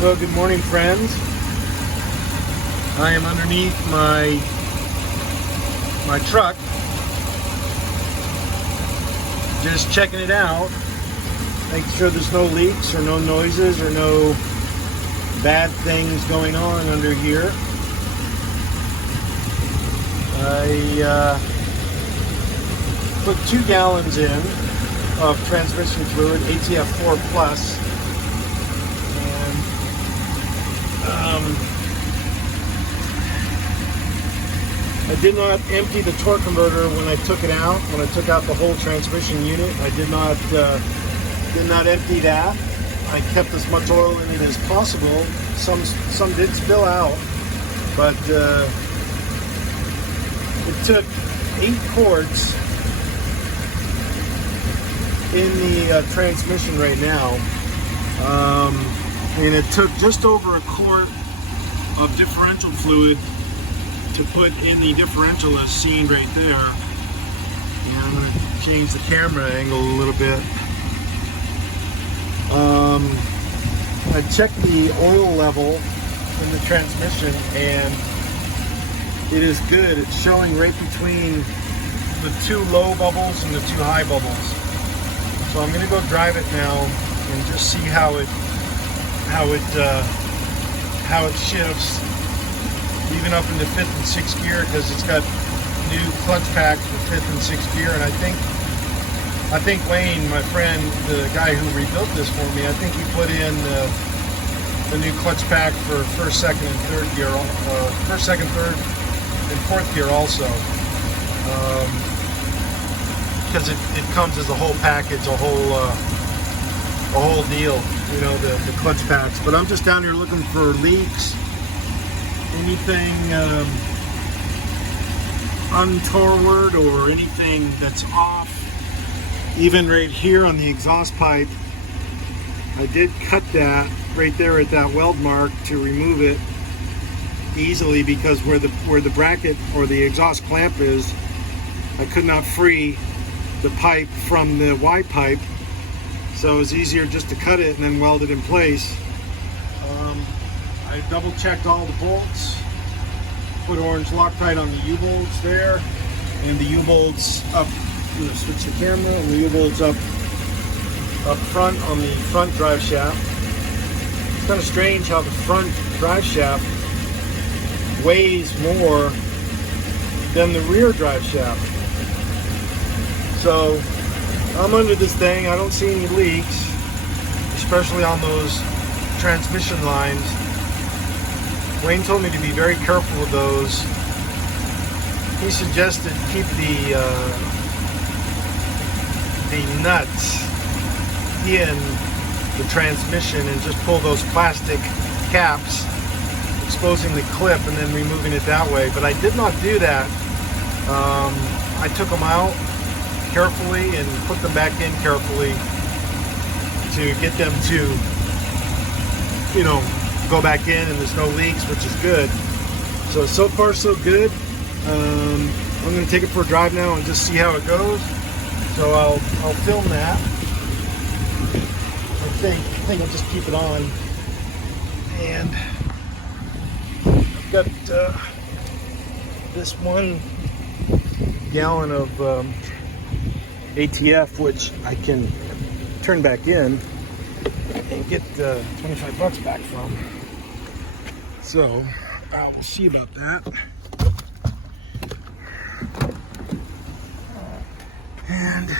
Well, good morning, friends. I am underneath my truck, just checking it out, making sure there's no leaks or no noises or no bad things going on under here. I put 2 gallons in of transmission fluid, ATF 4 Plus. I did not empty the torque converter when I took it out. When I took out the whole transmission unit, I did not empty that. I kept as much oil in it as possible. Some did spill out, but it took 8 quarts in the transmission right now. And it took just over a quart of differential fluid to put in the differential as seen right there. And I'm going to change the camera angle a little bit. I checked the oil level in the transmission and it is good. It's showing right between the 2 low bubbles and the 2 high bubbles. So I'm going to go drive it now and just see how it shifts, even up into 5th and 6th gear, because it's got new clutch packs for 5th and 6th gear. And I think Wayne, my friend, the guy who rebuilt this for me, I think he put in the new clutch pack for 1st, 2nd, and 3rd gear, 1st, 2nd, 3rd, and 4th gear also, because it comes as a whole package, a whole deal, you know, the clutch packs. But I'm just down here looking for leaks, anything untoward or anything that's off. Even right here on the exhaust pipe, I did cut that right there at that weld mark to remove it easily, because where the bracket or the exhaust clamp is, I could not free the pipe from the Y pipe. So it was easier just to cut it and then weld it in place. I double checked all the bolts, put orange Loctite on the U-bolts there, and the U-bolts up, I'm going to switch the camera, and the U-bolts up front on the front drive shaft. It's kind of strange how the front drive shaft weighs more than the rear drive shaft. So I'm under this thing. I don't see any leaks, especially on those transmission lines. Wayne told me to be very careful with those. He suggested keep the nuts in the transmission and just pull those plastic caps, exposing the clip and then removing it that way. But I did not do that. I took them out carefully and put them back in carefully to get them to, you know, go back in, and there's no leaks, which is good. So far so good. I'm going to take it for a drive now and just see how it goes. So I'll film that. I think I'll just keep it on. And I've got this 1 gallon of ATF, which I can turn back in and get $25 back from. So I'll see about that. And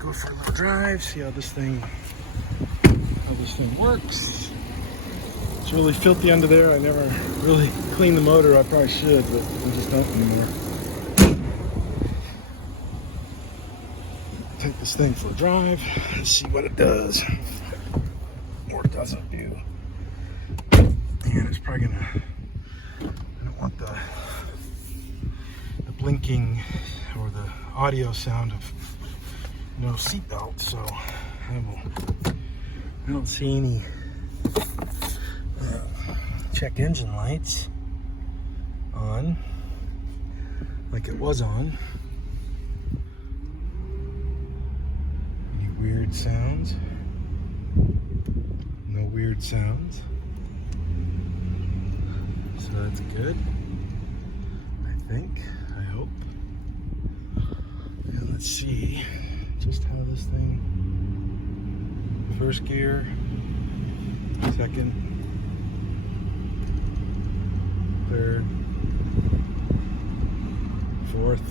go for a little drive, see how this thing works. It's really filthy under there. I never really cleaned the motor. I probably should, but I just don't anymore. Take this thing for a drive. Let's see what it does, or it doesn't do. And it's probably gonna, I don't want the blinking or the audio sound of no seatbelt, so I don't see any check engine lights on like it was on. Any weird sounds? No weird sounds. So that's good. I think. I hope. And let's see just how this thing. First gear, second, third, fourth.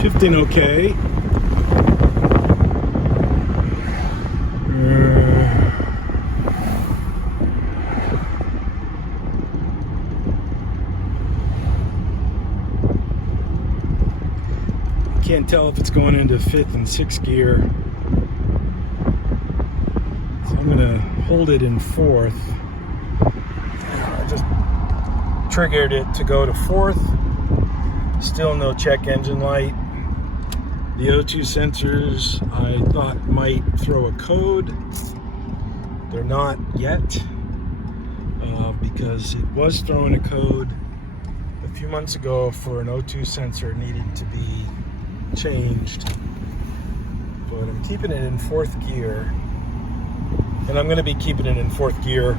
Shifting okay. Can't tell if it's going into fifth and sixth gear. So I'm gonna hold it in fourth. I just triggered it to go to fourth. Still no check engine light. The O2 sensors I thought might throw a code. They're not yet, because it was throwing a code a few months ago for an O2 sensor needing to be changed. But I'm keeping it in fourth gear, and I'm going to be keeping it in fourth gear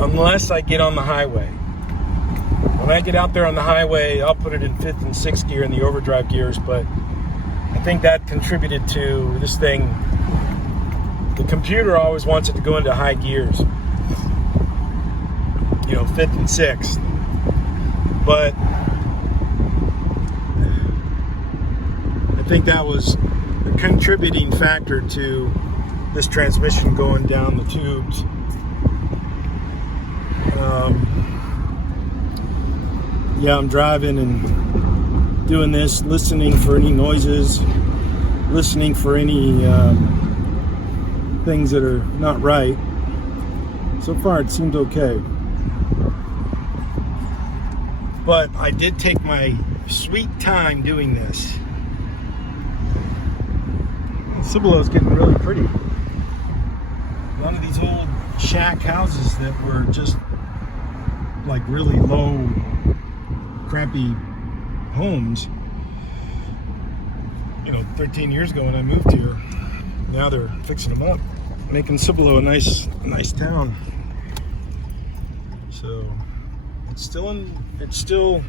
unless I get on the highway. When I get out there on the highway, I'll put it in fifth and sixth gear in the overdrive gears, but I think that contributed to this thing. The computer always wants it to go into high gears, you know, fifth and sixth. But I think that was a contributing factor to this transmission going down the tubes. Yeah, I'm driving and doing this, listening for any noises, listening for any things that are not right. So far, it seemed okay. But I did take my sweet time doing this. Cibolo's getting really pretty. A lot of these old shack houses that were just like really low, crappy homes, you know, 13 years ago when I moved here. Now they're fixing them up, making Cibolo a nice town. So it's still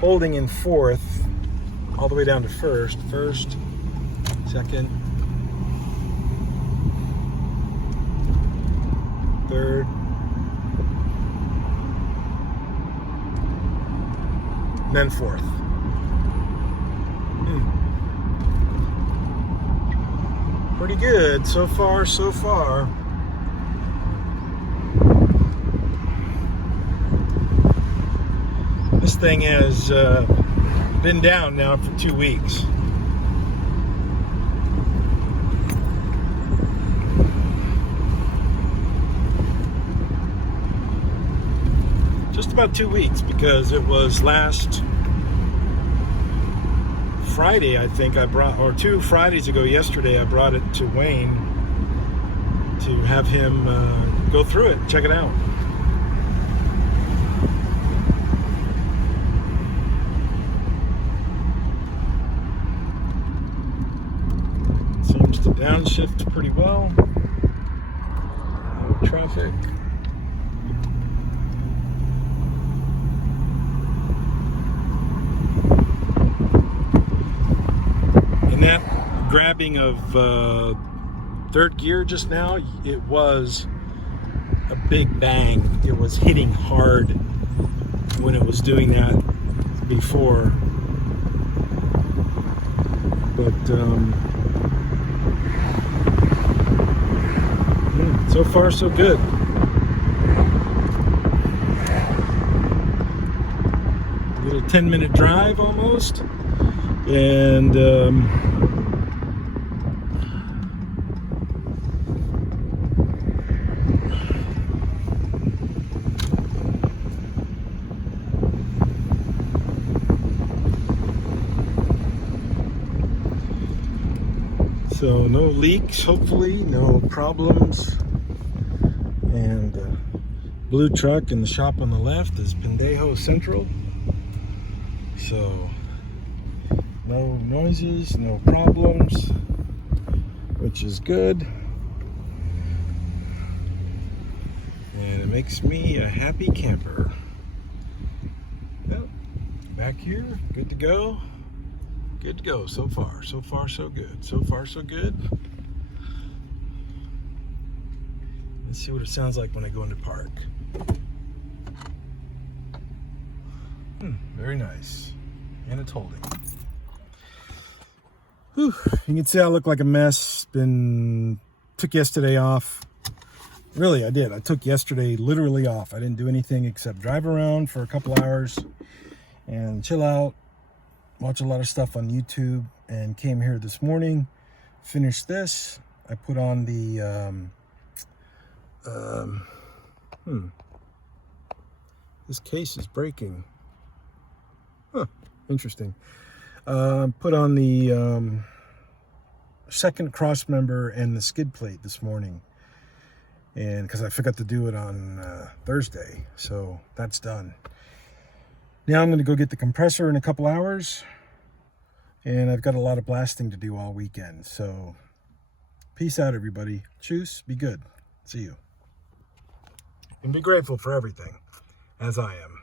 holding in fourth all the way down to first, second, third, then fourth. Pretty good so far. This thing has been down now for 2 weeks. Just about 2 weeks, because it was last Friday, I think or 2 Fridays ago, yesterday, I brought it to Wayne to have him go through it, check it out. Seems to downshift pretty well. No traffic. That grabbing of third gear just now, it was a big bang. It was hitting hard when it was doing that before. But so far so good. A little 10-minute drive almost. And So no leaks, hopefully, no problems. And blue truck in the shop on the left is Pendejo Central. So no noises, no problems, which is good. And it makes me a happy camper. Well, back here, good to go. Good to go so far. So far, so good. So far, so good. Let's see what it sounds like when I go into park. Very nice. And it's holding. Whew. You can see I look like a mess. Took yesterday off. Really, I did. I took yesterday literally off. I didn't do anything except drive around for a couple hours and chill out, watch a lot of stuff on YouTube, and came here this morning, finished this. I put on the this case is breaking. Huh, interesting. Put on the second cross member and the skid plate this morning, and because I forgot to do it on Thursday, so that's done. Now I'm going to go get the compressor in a couple hours, and I've got a lot of blasting to do all weekend. So peace out, everybody. Choose, be good. See you. And be grateful for everything, as I am.